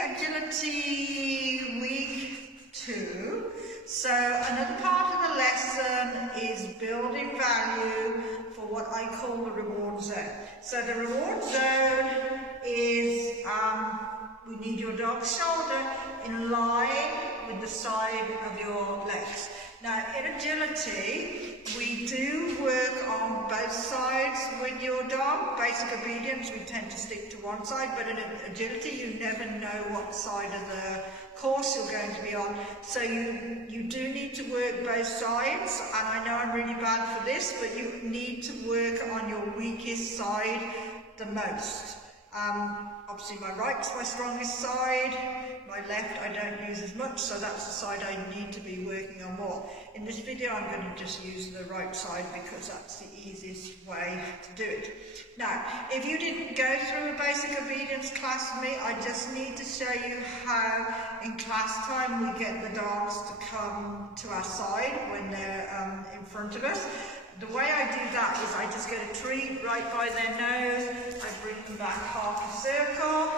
Agility Week 2. So another part of the lesson is building value for what I call the reward zone. So the reward zone is, we need your dog's shoulder in line with the side of your legs. Now in agility, we do work on both sides with your dog. Basic obedience, we tend to stick to one side, but in agility, you never know what side of the course you're going to be on. So you do need to work both sides, and I know I'm really bad for this, but you need to work on your weakest side the most. Obviously my right's my strongest side, my left I don't use as much, so that's the side I need to be working on more. In this video I'm going to just use the right side because that's the easiest way to do it. Now, if you didn't go through a basic obedience class with me, I just need to show you how in class time we get the dogs to come to our side when they're in front of us. The way I do that is I just get a treat right by their nose, I bring them back half a circle,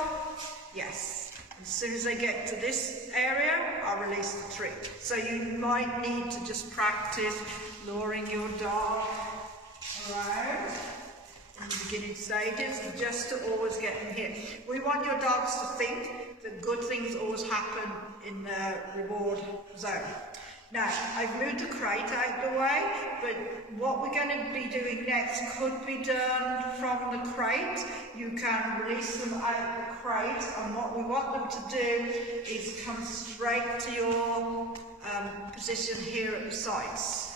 yes. As soon as they get to this area, I'll release the treat. So you might need to just practice luring your dog around in the beginning stages, just to always get them hit. We want your dogs to think that good things always happen in the reward zone. Now, I've moved the crate out the way, but what we're going to be doing next could be done from the crate. You can release them out of the crate, and what we want them to do is come straight to your position here at the sides.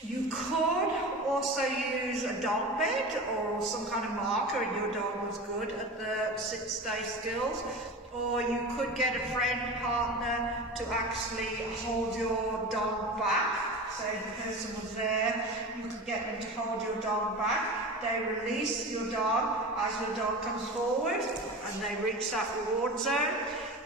You could also use a dog bed or some kind of marker, and your dog was good at the sit-stay skills. Or you could get a friend partner to actually hold your dog back. So if the person was there, you could get them to hold your dog back. They release your dog as your dog comes forward and they reach that reward zone.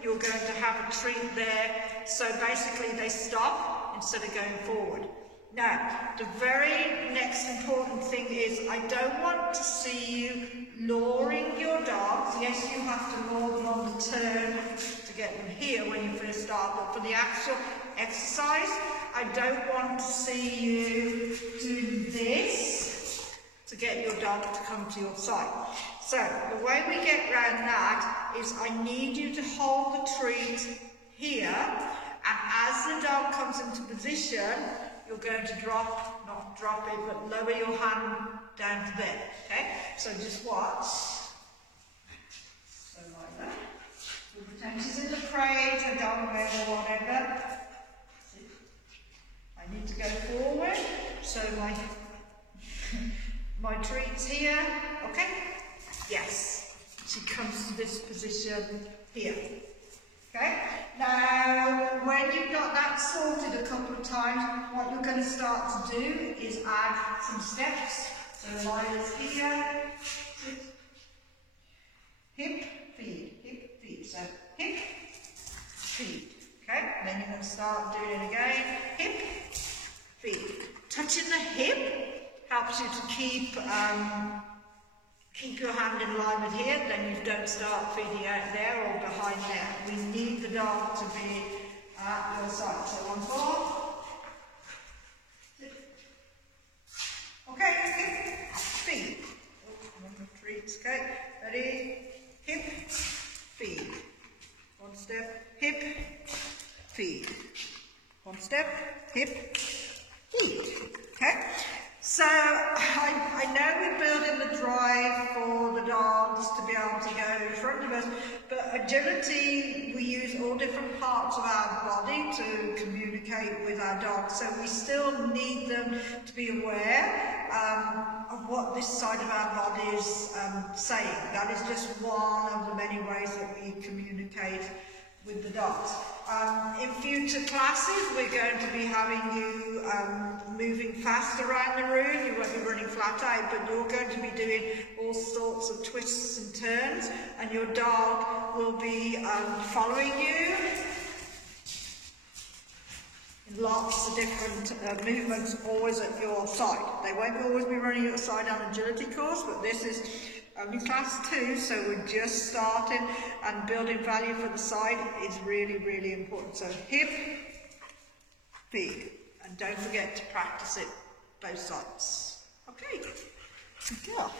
You're going to have a treat there. So basically they stop instead of going forward. Now, the very next important thing is I don't want to see you luring your dogs. Yes, you have to lure them on the turn to get them here when you first start, but for the actual exercise, I don't want to see you do this to get your dog to come to your side. So, the way we get around that is I need you to hold the treat here, and as the dog comes into position, you're going to not drop it, but lower your hand down to there, okay? So just watch. So like that. We'll pretend she's in the crate, a dog bed or whatever. I need to go forward, so my treat's here, okay? Yes, she comes to this position here. Okay, now when you've got that sorted a couple of times, what you're going to start to do is add some steps. So Lila's here, sit, hip, feed. So hip, feed. Okay, and then you're going to start doing it again. Hip, feed. Touching the hip helps you to keep your hand in line with here, then you don't start feeding out there or behind there. We need the dog to be at your side. So 1, 4. Okay, hip, feed. One of the treats, okay. Ready? Hip, feed. 1 step, hip, feed. 1 step, hip, feed. Okay. So, I know we're building the drive for the dogs to be able to go in front of us, but agility, we use all different parts of our body to communicate with our dogs, so we still need them to be aware of what this side of our body is saying. That is just one of the many ways that we communicate with the dogs. In future classes, we're going to be having you moving fast around the room. You won't be running flat out, but you're going to be doing all sorts of twists and turns, and your dog will be following you in lots of different movements, always at your side. They won't always be running at your side on agility course, but this is only class 2, so we're just starting, and building value for the side is really, really important. So hip, feed, and don't forget to practice it both sides. Okay, good girl.